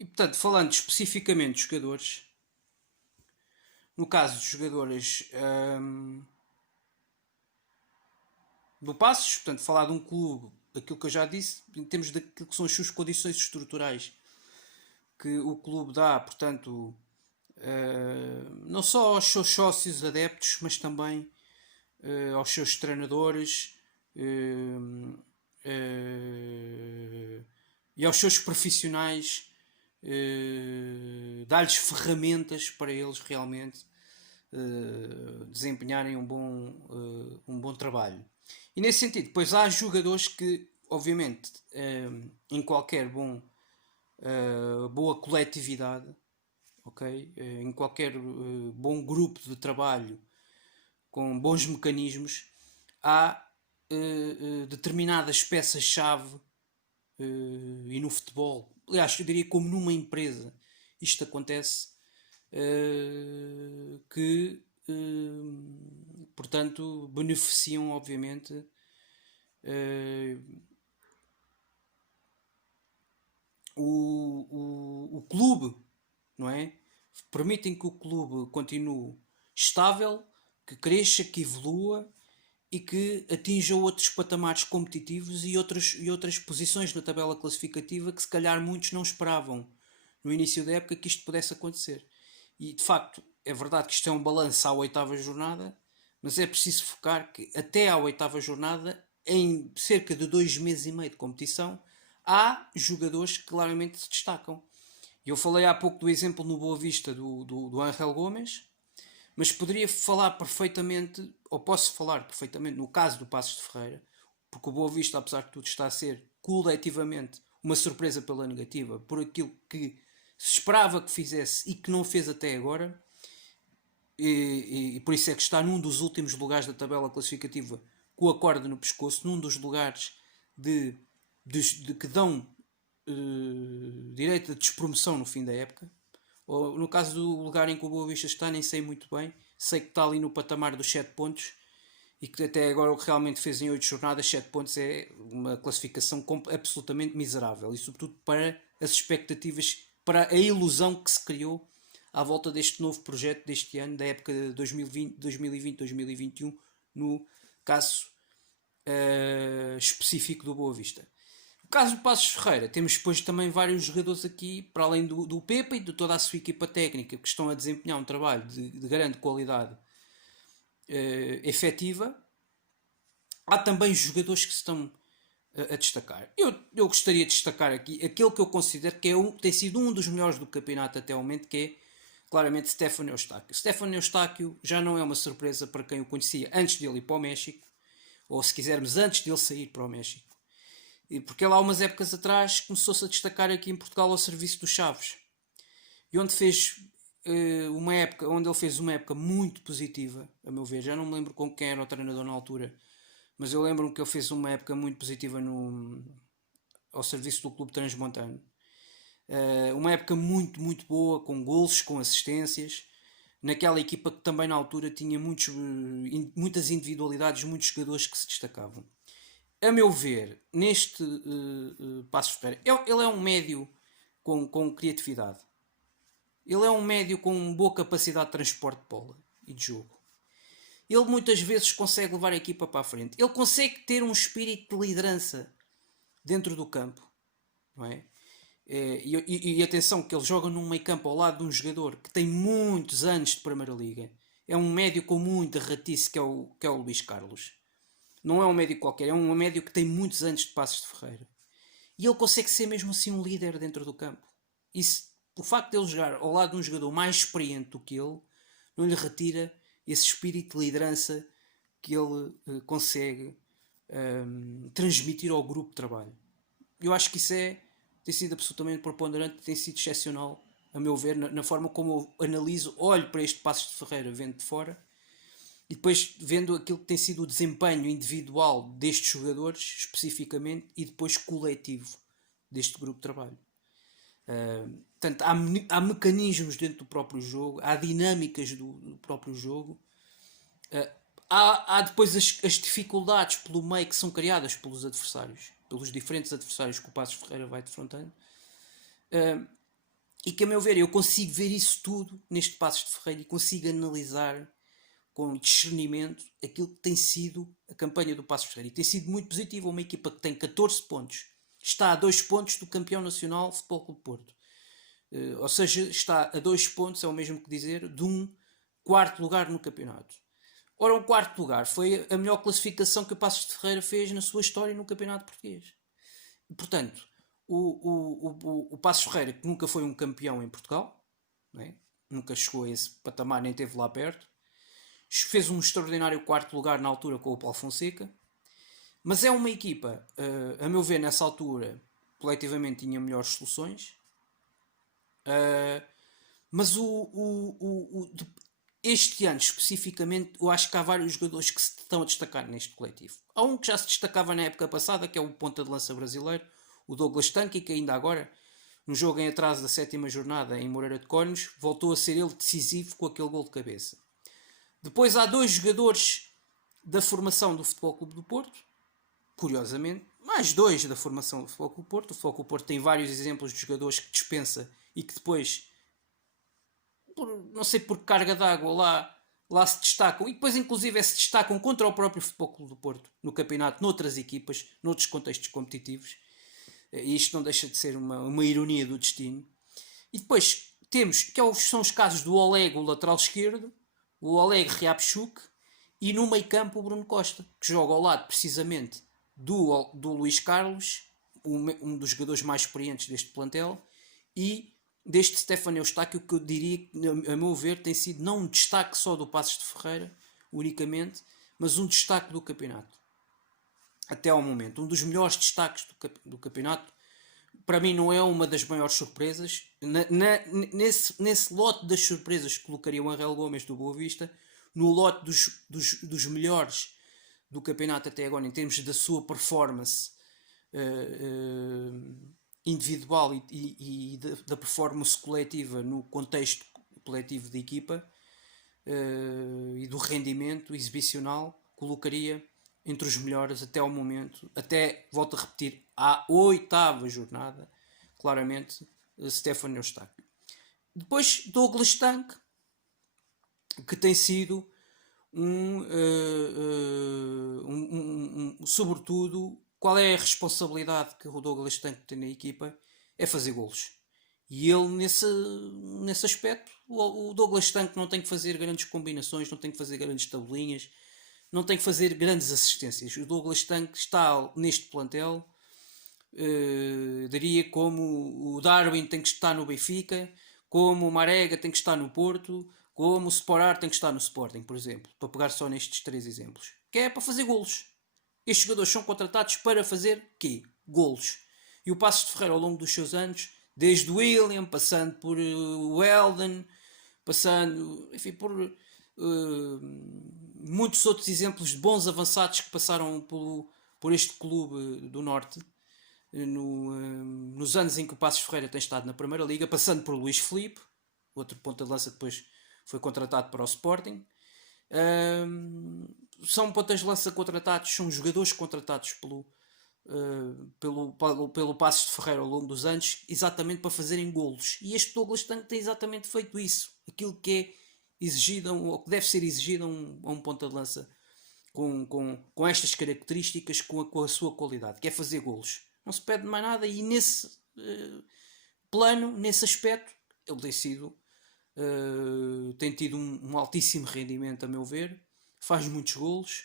E portanto, falando especificamente de jogadores, no caso de jogadores do Passos, portanto, falar de um clube, aquilo que eu já disse, em termos daquilo que são as suas condições estruturais que o clube dá, portanto, não só aos seus sócios adeptos, mas também aos seus treinadores e aos seus profissionais, dar-lhes ferramentas para eles realmente desempenharem um bom trabalho. E nesse sentido, depois há jogadores que, obviamente, em qualquer boa coletividade, ok? Em qualquer bom grupo de trabalho com bons mecanismos, há determinadas peças-chave e no futebol, aliás, eu diria como numa empresa, isto acontece que, portanto, beneficiam, obviamente, o clube, não é? Permitem que o clube continue estável, que cresça, que evolua e que atinja outros patamares competitivos e outras posições na tabela classificativa que se calhar muitos não esperavam no início da época que isto pudesse acontecer. E de facto, é verdade que isto é um balanço à oitava jornada, mas é preciso focar que até à oitava jornada, em cerca de 2 meses e meio de competição, há jogadores que claramente se destacam. Eu falei há pouco do exemplo no Boa Vista do Ángel Gomes, mas poderia falar perfeitamente, ou posso falar perfeitamente, no caso do Passos de Ferreira, porque o Boa Vista, apesar de tudo, está a ser coletivamente uma surpresa pela negativa, por aquilo que se esperava que fizesse e que não fez até agora, e por isso é que está num dos últimos lugares da tabela classificativa com a corda no pescoço, num dos lugares de que dão direito de despromoção no fim da época. Ou, no caso do lugar em que o Boa Vista está, nem sei muito bem. Sei que está ali no patamar dos 7 pontos e que até agora o que realmente fez em 8 jornadas, 7 pontos, é uma classificação absolutamente miserável. E sobretudo para as expectativas, para a ilusão que se criou à volta deste novo projeto deste ano, da época de 2020-2021, no caso específico do Boa Vista. No caso do Passos Ferreira, temos depois também vários jogadores aqui, para além do Pepa e de toda a sua equipa técnica, que estão a desempenhar um trabalho de grande qualidade efetiva. Há também jogadores que se estão a destacar. Eu gostaria de destacar aqui aquele que eu considero que tem sido um dos melhores do campeonato até o momento, que é claramente Stefano Eustáquio. Stefano Eustáquio já não é uma surpresa para quem o conhecia antes dele ir para o México, ou se quisermos antes dele sair para o México. Porque ele há umas épocas atrás começou-se a destacar aqui em Portugal ao serviço dos Chaves. E onde fez onde ele fez uma época muito positiva, a meu ver. Já não me lembro com quem era o treinador na altura, mas eu lembro-me que ele fez uma época muito positiva ao serviço do Clube Transmontano. Uma época muito, muito boa, com golos, com assistências, naquela equipa que também na altura tinha muitas individualidades, muitos jogadores que se destacavam. A meu ver, neste Passos Ferreira, ele é um médio com criatividade. Ele é um médio com boa capacidade de transporte de bola e de jogo. Ele muitas vezes consegue levar a equipa para a frente. Ele consegue ter um espírito de liderança dentro do campo. Não é? E atenção que ele joga num meio campo ao lado de um jogador que tem muitos anos de Primeira Liga. É um médio com muita ratice que é o Luís Carlos. Não é um médio qualquer, é um médio que tem muitos anos de Passos de Ferreira. E ele consegue ser mesmo assim um líder dentro do campo. O facto de ele jogar ao lado de um jogador mais experiente do que ele não lhe retira esse espírito de liderança que ele consegue transmitir ao grupo de trabalho. Eu acho que isso tem sido absolutamente preponderante, tem sido excepcional, a meu ver, na forma como eu analiso, olho para este Passos de Ferreira vendo de fora e depois vendo aquilo que tem sido o desempenho individual destes jogadores, especificamente, e depois coletivo deste grupo de trabalho. Portanto, há mecanismos dentro do próprio jogo, há dinâmicas do próprio jogo, há depois as dificuldades pelo meio que são criadas pelos diferentes adversários que o Passos Ferreira vai defrontando. e que, a meu ver, eu consigo ver isso tudo neste Passos de Ferreira e consigo analisar com discernimento aquilo que tem sido a campanha do Passos de Ferreira. E tem sido muito positiva, uma equipa que tem 14 pontos, está a 2 pontos do campeão nacional Futebol Clube Porto. Ou seja, está a 2 pontos, é o mesmo que dizer, de um quarto lugar no campeonato. Ora, o quarto lugar foi a melhor classificação que o Passos de Ferreira fez na sua história no campeonato português. E, portanto, o Passos Ferreira, que nunca foi um campeão em Portugal, não é? Nunca chegou a esse patamar, nem esteve lá perto, fez um extraordinário quarto lugar na altura com o Paulo Fonseca, mas é uma equipa, a meu ver, nessa altura, coletivamente tinha melhores soluções, mas este ano especificamente, eu acho que há vários jogadores que se estão a destacar neste coletivo. Há um que já se destacava na época passada, que é o ponta de lança brasileiro, o Douglas Tanque, que ainda agora, no jogo em atraso da 7ª jornada em Moreira de Cónegos, voltou a ser ele decisivo com aquele gol de cabeça. Depois há 2 jogadores da formação do Futebol Clube do Porto, curiosamente, mais 2 da formação do Futebol Clube do Porto. O Futebol Clube do Porto tem vários exemplos de jogadores que dispensa e que depois, não sei por carga d'água, lá se destacam, e depois inclusive se destacam contra o próprio Futebol Clube do Porto no campeonato, noutras equipas, noutros contextos competitivos. E isto não deixa de ser uma ironia do destino. E depois temos, são os casos do Oleg, o lateral esquerdo, o Oleg Ryabchuk, e no meio campo o Bruno Costa, que joga ao lado precisamente do Luís Carlos, um dos jogadores mais experientes deste plantel, e deste Stefano Eustáquio, que eu diria que, a meu ver, tem sido não um destaque só do Passos de Ferreira, unicamente, mas um destaque do campeonato. Até ao momento. Um dos melhores destaques do campeonato. Para mim não é uma das maiores surpresas. Nesse lote das surpresas colocaria o Angel Gomes do Boa Vista. No lote dos melhores do campeonato até agora, em termos da sua performance individual e da performance coletiva no contexto coletivo da equipa e do rendimento exibicional, colocaria entre os melhores até ao momento, até, volto a repetir, à 8ª jornada, claramente, Stefano Eustáquio. Depois, Douglas Tanque, que tem sido sobretudo, qual é a responsabilidade que o Douglas Tanque tem na equipa? É fazer golos. E ele, nesse aspecto, o Douglas Tanque não tem que fazer grandes combinações, não tem que fazer grandes tabelinhas, não tem que fazer grandes assistências. O Douglas Tanque está neste plantel, diria como o Darwin tem que estar no Benfica, como o Marega tem que estar no Porto, como o Sporar tem que estar no Sporting, por exemplo, para pegar só nestes 3 exemplos. Que é para fazer golos. Estes jogadores são contratados para fazer quê? Golos. E o Passos de Ferreira, ao longo dos seus anos, desde o William, passando por o Eldon, passando, enfim, por muitos outros exemplos de bons avançados que passaram por este clube do Norte, nos anos em que o Passos Ferreira tem estado na Primeira Liga, passando por Luís Filipe, outro ponta de lança, depois foi contratado para o Sporting. São pontas de lança contratados, são jogadores contratados pelo Passos de Ferreira ao longo dos anos, exatamente para fazerem golos. E este Douglas Tanque tem exatamente feito isso, aquilo que é exigido, ou que deve ser exigido a um ponta de lança com estas características, com a sua qualidade, que é fazer golos. Não se pede mais nada, e nesse plano, nesse aspecto, ele tem tido um altíssimo rendimento, a meu ver, faz muitos golos,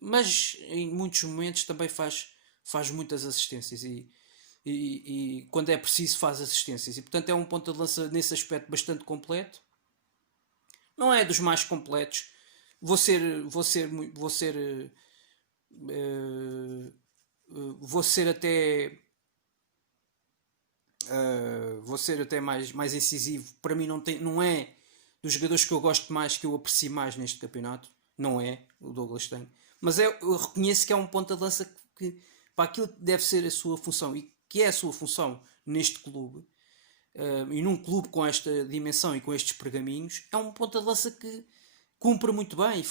mas em muitos momentos também faz muitas assistências e quando é preciso faz assistências, e portanto é um ponta de lança nesse aspecto bastante completo. Não é dos mais completos, vou ser até mais incisivo. Para mim não é dos jogadores que eu gosto mais, que eu aprecio mais neste campeonato. Não é o Douglas Tanque. Mas eu reconheço que é um ponta de lança que, para aquilo que deve ser a sua função, e que é a sua função neste clube, e num clube com esta dimensão e com estes pergaminhos, é um ponta de lança que cumpre muito bem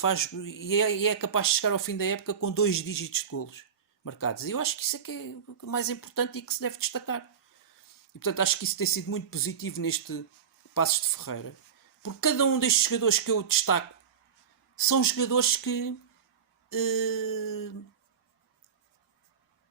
e é capaz de chegar ao fim da época com 2 dígitos de golos marcados. E eu acho que isso é que é o mais importante e que se deve destacar. E portanto acho que isso tem sido muito positivo neste Passos de Ferreira. Porque cada um destes jogadores que eu destaco são jogadores que